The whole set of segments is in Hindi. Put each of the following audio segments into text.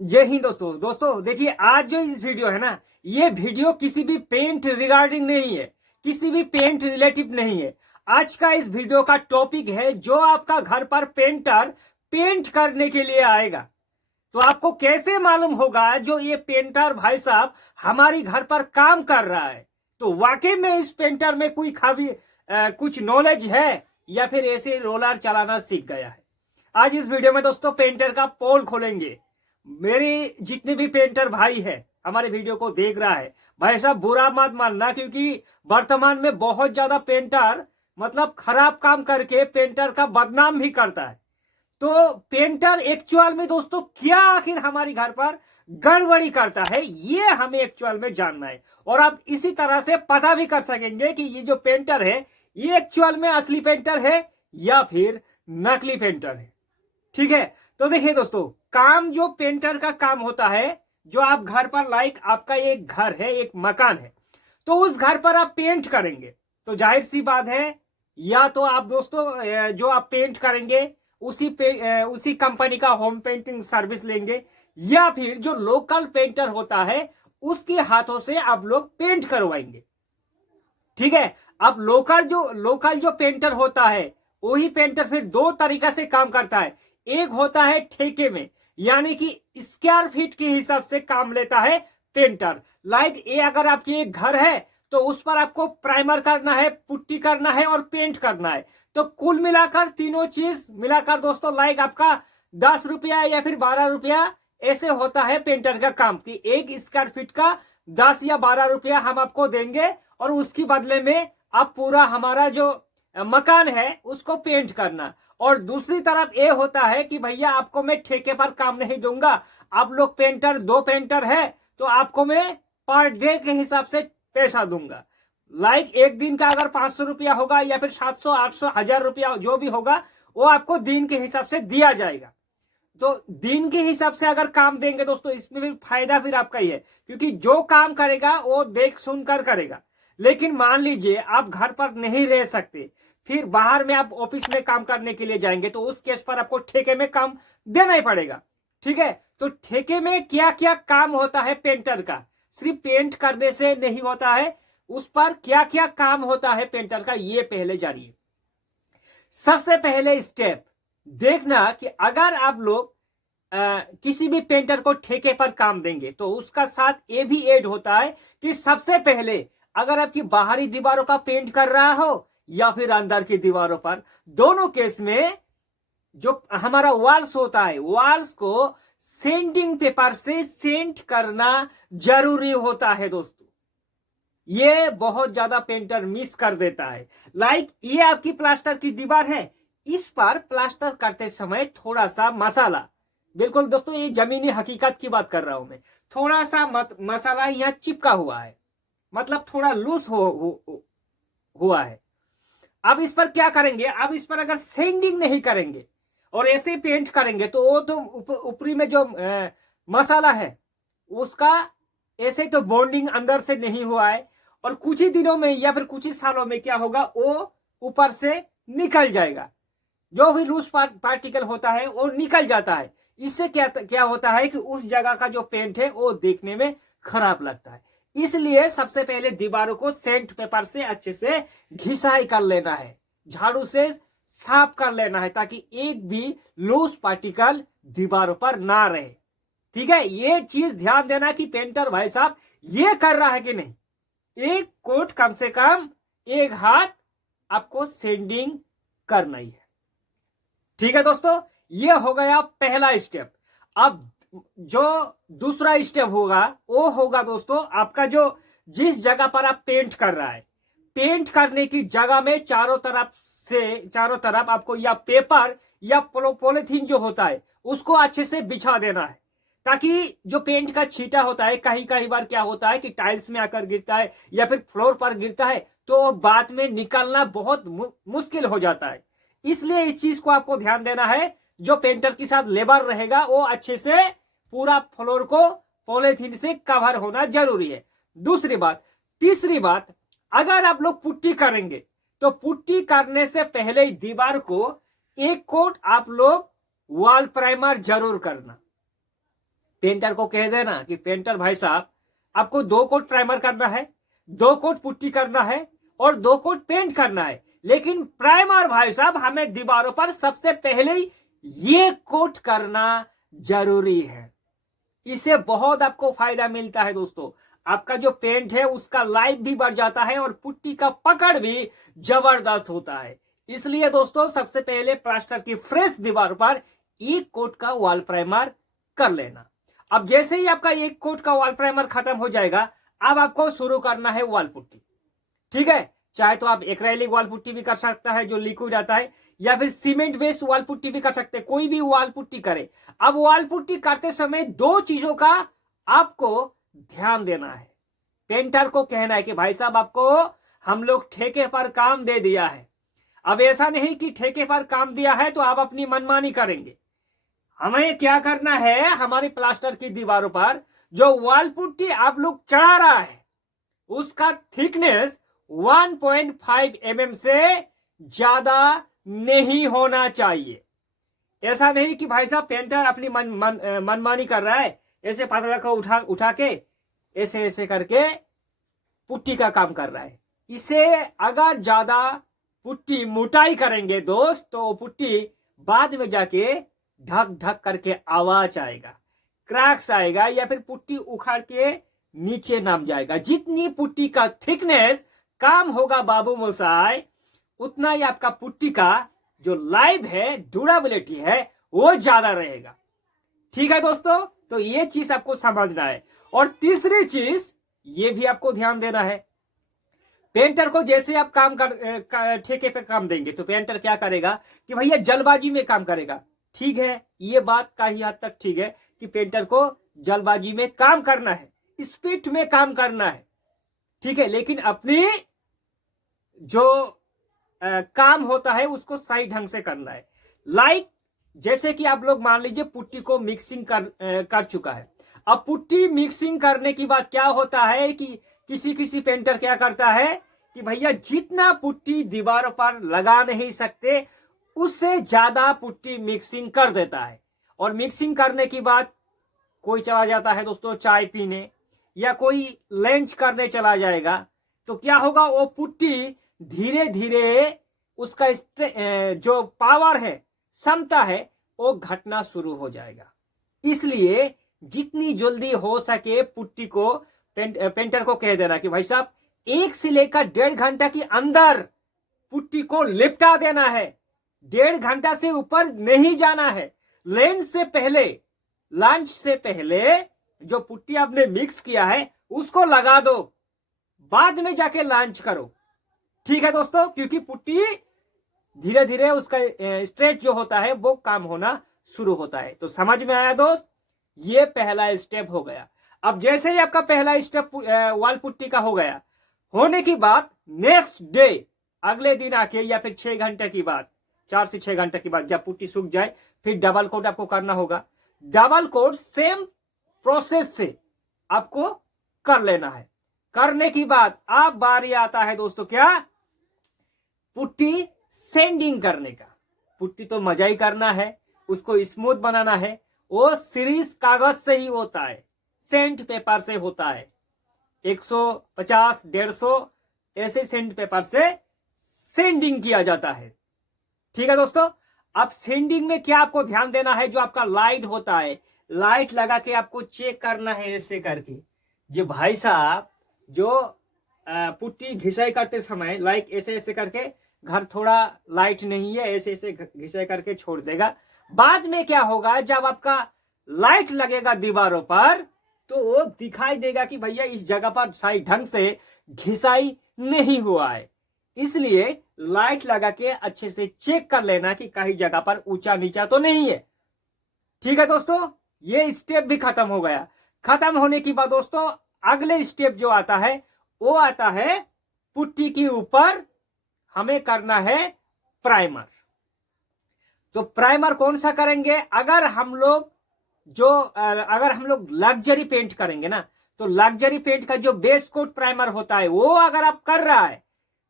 जय हिंद दोस्तों। देखिए, आज जो इस वीडियो है ना, ये वीडियो किसी भी पेंट रिगार्डिंग नहीं है, किसी भी पेंट रिलेटिव नहीं है। आज का इस वीडियो का टॉपिक है, जो आपका घर पर पेंटर पेंट करने के लिए आएगा तो आपको कैसे मालूम होगा जो ये पेंटर भाई साहब हमारी घर पर काम कर रहा है तो वाकई में इस पेंटर में कोई कुछ नॉलेज है या फिर ऐसे रोलर चलाना सीख गया है। आज इस वीडियो में दोस्तों पेंटर का पोल खोलेंगे। मेरे जितने भी पेंटर भाई है हमारे वीडियो को देख रहा है, भाई साहब बुरा मत मानना, क्योंकि वर्तमान में बहुत ज्यादा पेंटर मतलब खराब काम करके पेंटर का बदनाम भी करता है। तो पेंटर एक्चुअल में दोस्तों क्या आखिर हमारी घर पर गड़बड़ी करता है, ये हमें एक्चुअल में जानना है। और आप इसी तरह से पता भी कर सकेंगे कि ये जो पेंटर है ये एक्चुअल में असली पेंटर है या फिर नकली पेंटर है। ठीक है, तो देखिए दोस्तों, काम जो पेंटर का काम होता है, जो आप घर पर लाइक आपका एक घर है, एक मकान है, तो उस घर पर आप पेंट करेंगे तो जाहिर सी बात है, या तो आप दोस्तों जो आप पेंट करेंगे उसी कंपनी का होम पेंटिंग सर्विस लेंगे, या फिर जो लोकल पेंटर होता है उसके हाथों से आप लोग पेंट करवाएंगे। ठीक है, अब लोकल जो पेंटर होता है वही पेंटर फिर दो तरीका से काम करता है। एक होता है ठेके में, यानी कि स्क्वायर फीट के हिसाब से काम लेता है पेंटर। लाइक ये अगर आपकी एक घर है तो उस पर आपको प्राइमर करना है, पुट्टी करना है और पेंट करना है, तो कुल मिलाकर तीनों चीज मिलाकर दोस्तों लाइक आपका 10 रुपया या फिर 12 रुपया ऐसे होता है पेंटर का काम, कि एक स्क्वायर फीट का 10 या 12 रुपया हम आपको देंगे और उसके बदले में आप पूरा हमारा जो मकान है उसको पेंट करना। और दूसरी तरफ ये होता है कि भैया आपको मैं ठेके पर काम नहीं दूंगा, आप लोग पेंटर दो पेंटर है तो आपको मैं पर डे के हिसाब से पैसा दूंगा। लाइक एक दिन का अगर 500 रुपया होगा या फिर 700 800 1000 रुपया जो भी होगा वो आपको दिन के हिसाब से दिया जाएगा। तो दिन के हिसाब से अगर काम देंगे दोस्तों, इसमें भी फायदा फिर आपका ही है, क्योंकि जो काम करेगा वो देख सुनकर करेगा। लेकिन मान लीजिए आप घर पर नहीं रह सकते, फिर बाहर में आप ऑफिस में काम करने के लिए जाएंगे, तो उस केस पर आपको ठेके में काम देना ही पड़ेगा। ठीक है, तो ठेके में क्या क्या काम होता है पेंटर का, सिर्फ पेंट करने से नहीं होता है, उस पर क्या क्या काम होता है पेंटर का ये पहले जानिए। सबसे पहले स्टेप देखना कि अगर आप लोग किसी भी पेंटर को ठेके पर काम देंगे तो उसका साथ ये भी ऐड होता है कि सबसे पहले अगर आपकी बाहरी दीवारों का पेंट कर रहा हो या फिर अंदर की दीवारों पर, दोनों केस में जो हमारा वॉल्स होता है, वॉल्स को सेंटिंग पेपर से सेंट करना जरूरी होता है दोस्तों। ये बहुत ज्यादा पेंटर मिस कर देता है। लाइक ये आपकी प्लास्टर की दीवार है, इस पर प्लास्टर करते समय थोड़ा सा मसाला, बिल्कुल दोस्तों ये जमीनी हकीकत की बात कर रहा हूं मैं, थोड़ा सा मसाला यहाँ चिपका हुआ है, मतलब थोड़ा लूज हुआ है। अब इस पर क्या करेंगे, अब इस पर अगर सेंडिंग नहीं करेंगे और ऐसे पेंट करेंगे तो वो तो ऊपरी में जो मसाला है उसका ऐसे तो बॉन्डिंग अंदर से नहीं हुआ है, और कुछ ही दिनों में या फिर कुछ ही सालों में क्या होगा, वो ऊपर से निकल जाएगा। जो भी लूज पार्टिकल होता है वो निकल जाता है। इससे क्या होता है कि उस जगह का जो पेंट है वो देखने में खराब लगता है। इसलिए सबसे पहले दीवारों को सेंट पेपर से अच्छे से घिसाई कर लेना है, झाड़ू से साफ कर लेना है, ताकि एक भी लूज पार्टिकल दीवारों पर ना रहे। ठीक है, ये चीज ध्यान देना कि पेंटर भाई साहब ये कर रहा है कि नहीं। एक कोट कम से कम एक हाथ आपको सेंडिंग करना ही है। ठीक है दोस्तों, ये हो गया पहला स्टेप। अब जो दूसरा स्टेप होगा वो होगा दोस्तों आपका जो जिस जगह पर आप पेंट कर रहा है, पेंट करने की जगह में चारों तरफ आपको या पेपर या पॉलिथीन जो होता है उसको अच्छे से बिछा देना है, ताकि जो पेंट का छींटा होता है, कई बार क्या होता है कि टाइल्स में आकर गिरता है या फिर फ्लोर पर गिरता है, तो बाद में निकालना बहुत मुश्किल हो जाता है। इसलिए इस चीज को आपको ध्यान देना है, जो पेंटर के साथ लेबर रहेगा वो अच्छे से पूरा फ्लोर को पॉलिथीन से कवर होना जरूरी है। दूसरी बात, तीसरी बात, अगर आप लोग पुट्टी करेंगे तो पुट्टी करने से पहले ही दीवार को एक कोट आप लोग वॉल प्राइमर जरूर करना। पेंटर को कह देना कि पेंटर भाई साहब आपको 2 कोट प्राइमर करना है, 2 कोट पुट्टी करना है और 2 कोट पेंट करना है, लेकिन प्राइमर भाई साहब हमें दीवारों पर सबसे पहले ये कोट करना जरूरी है। इससे बहुत आपको फायदा मिलता है दोस्तों। आपका जो पेंट है उसका लाइफ भी बढ़ जाता है और पुट्टी का पकड़ भी जबरदस्त होता है। इसलिए दोस्तों सबसे पहले प्लास्टर की फ्रेश दीवार पर एक कोट का वॉल प्राइमर कर लेना। अब जैसे ही आपका एक कोट का वॉल प्राइमर खत्म हो जाएगा, अब आपको शुरू करना है वॉल पुट्टी। ठीक है, चाहे तो आप एक्रेलिक वॉल पुट्टी भी कर सकता है जो लिक्विड आता है, या फिर सीमेंट बेस्ड वॉल पुट्टी भी कर सकते हैं, कोई भी वॉल पुट्टी करे। अब वॉल पुट्टी करते समय 2 चीजों का आपको ध्यान देना है। पेंटर को कहना है कि भाई साहब आपको हम लोग ठेके पर काम दे दिया है। अब ऐसा नहीं कि ठेके पर काम दिया है तो आप अपनी मनमानी करेंगे। हमें क्या करना है, हमारी प्लास्टर की दीवारों पर जो वॉल पुट्टी आप लोग चढ़ा रहा है उसका थिकनेस 1.5 mm से ज्यादा नहीं होना चाहिए। ऐसा नहीं कि भाई साहब पेंटर अपनी मनमानी कर रहा है, ऐसे पतला को उठा के ऐसे ऐसे करके पुट्टी का काम कर रहा है। इसे अगर ज्यादा पुट्टी मोटाई करेंगे दोस्त तो पुट्टी बाद में जाके ढक ढक करके आवाज आएगा, क्रैक्स आएगा, या फिर पुट्टी उखाड़ के नीचे नाम जाएगा। जितनी पुट्टी का थिकनेस कम होगा बाबू मोसाई, उतना ही आपका पुट्टी का जो लाइफ है, ड्यूरेबिलिटी है, वो ज्यादा रहेगा। ठीक है दोस्तों, तो ये चीज आपको समझना है। और तीसरी चीज ये भी आपको ध्यान देना है, पेंटर को जैसे आप काम ठेके पे काम देंगे तो पेंटर क्या करेगा कि भैया जल्दबाजी में काम करेगा। ठीक है, ये बात का ही हद तक ठीक है कि पेंटर को जल्दबाजी में काम करना है, स्पीड में काम करना है। ठीक है, लेकिन अपनी जो काम होता है उसको सही ढंग से करना है। लाइक जैसे कि आप लोग मान लीजिए पुट्टी को मिक्सिंग कर चुका है। अब पुट्टी मिक्सिंग करने की बाद क्या होता है कि किसी पेंटर क्या करता है कि भैया जितना पुट्टी दीवारों पर लगा नहीं सकते उससे ज्यादा पुट्टी मिक्सिंग कर देता है। और मिक्सिंग करने की बाद कोई चला जाता है दोस्तों चाय पीने, या कोई लंच करने चला जाएगा, तो क्या होगा, वो पुट्टी धीरे धीरे उसका जो पावर है, क्षमता है, वो घटना शुरू हो जाएगा। इसलिए जितनी जल्दी हो सके पुट्टी को पेंटर को कह देना कि भाई साहब 1 से लेकर 1.5 घंटा के अंदर पुट्टी को लिपटा देना है, 1.5 घंटा से ऊपर नहीं जाना है। लंच से पहले जो पुट्टी आपने मिक्स किया है उसको लगा दो, बाद में जाके लंच करो। ठीक है दोस्तों, क्योंकि पुट्टी धीरे धीरे उसका स्ट्रेच जो होता है वो काम होना शुरू होता है। तो समझ में आया दोस्त, ये पहला स्टेप हो गया। अब जैसे ही आपका पहला स्टेप वॉल पुट्टी का हो गया, होने की बाद नेक्स्ट डे, अगले दिन आके या फिर 6 घंटे की बाद, 4 से 6 घंटे की बाद जब पुट्टी सूख जाए, फिर डबल कोट आपको करना होगा। डबल कोट सेम प्रोसेस से आपको कर लेना है। करने की बाद अब बारी आता है दोस्तों क्या, पुट्टी सैंडिंग करने का। पुट्टी तो मजा ही करना है, उसको स्मूथ बनाना है। वो सीरीज कागज से ही होता है, सेंट पेपर से होता है। 150, 150 ऐसे सेंट पेपर से सेंडिंग किया जाता है। ठीक है दोस्तों, अब सेंडिंग में क्या आपको ध्यान देना है, जो आपका लाइट होता है, लाइट लगा के आपको चेक करना है ऐसे करके। जो भाई साहब जो पुट्टी घिसाई करते समय लाइक ऐसे ऐसे करके, घर थोड़ा लाइट नहीं है, ऐसे ऐसे घिसाई करके छोड़ देगा। बाद में क्या होगा, जब आपका लाइट लगेगा दीवारों पर तो वो दिखाई देगा कि भैया इस जगह पर सही ढंग से घिसाई नहीं हुआ है। इसलिए लाइट लगा के अच्छे से चेक कर लेना कि कहीं जगह पर ऊंचा नीचा तो नहीं है। ठीक है दोस्तों, ये स्टेप भी खत्म हो गया। खत्म होने की बाद दोस्तों अगले स्टेप जो आता है वो आता है पुट्टी के ऊपर हमें करना है प्राइमर। तो प्राइमर कौन सा करेंगे, अगर हम लोग लग्जरी पेंट करेंगे ना, तो लग्जरी पेंट का जो बेस कोट प्राइमर होता है वो अगर आप कर रहा है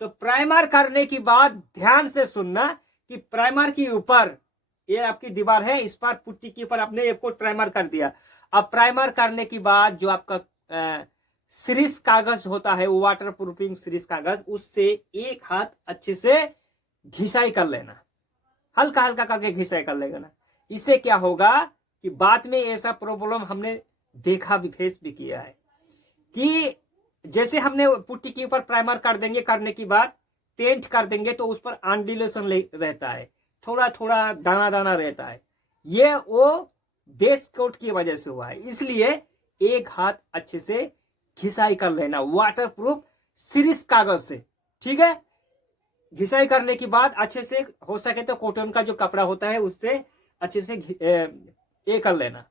तो प्राइमर करने की बाद ध्यान से सुनना कि प्राइमर के ऊपर, ये आपकी दीवार है, इस पर पुट्टी के ऊपर आपने एक कोट प्राइमर कर दिया। अब प्राइमर करने के बाद जो आपका सीरीज कागज होता है, वाटर प्रूफिंग सीरीज कागज, उससे एक हाथ अच्छे से घिसाई कर लेना, हल्का हल्का करके घिसाई कर लेगा ना। इससे क्या होगा कि बाद में ऐसा प्रॉब्लम हमने देखा भी, फेस भी किया है कि जैसे हमने पुट्टी के ऊपर प्राइमर कर देंगे, करने के बाद पेंट कर देंगे तो उस पर अनडिलेशन रहता है, थोड़ा थोड़ा दाना दाना रहता है। ये वो बेस कोट की वजह से हुआ है। इसलिए एक हाथ अच्छे से घिसाई कर लेना वाटर प्रूफ सीरीज कागज से, ठीक है। घिसाई करने के बाद अच्छे से, हो सके तो कॉटन का जो कपड़ा होता है उससे अच्छे से ये कर लेना।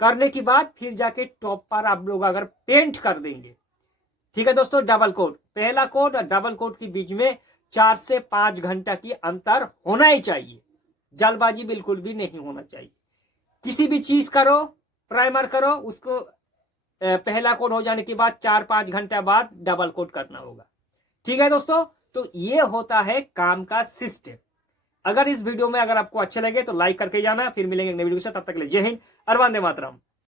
करने के बाद फिर जाके टॉप पर आप लोग अगर पेंट कर देंगे, ठीक है दोस्तों। डबल कोट, पहला कोट और डबल कोट के बीच में 4 से 5 घंटा की अंतर होना ही चाहिए, जल्दबाजी बिल्कुल भी नहीं होना चाहिए। किसी भी चीज करो, प्राइमर करो, उसको पहला कोट हो जाने के बाद 4-5 घंटा बाद डबल कोट करना होगा, ठीक है दोस्तों। तो ये होता है काम का सिस्टम। अगर इस वीडियो में अगर आपको अच्छे लगे तो लाइक करके जाना। फिर मिलेंगे नई वीडियो के साथ, तब तक के लिए जय हिंद और वंदे मातरम।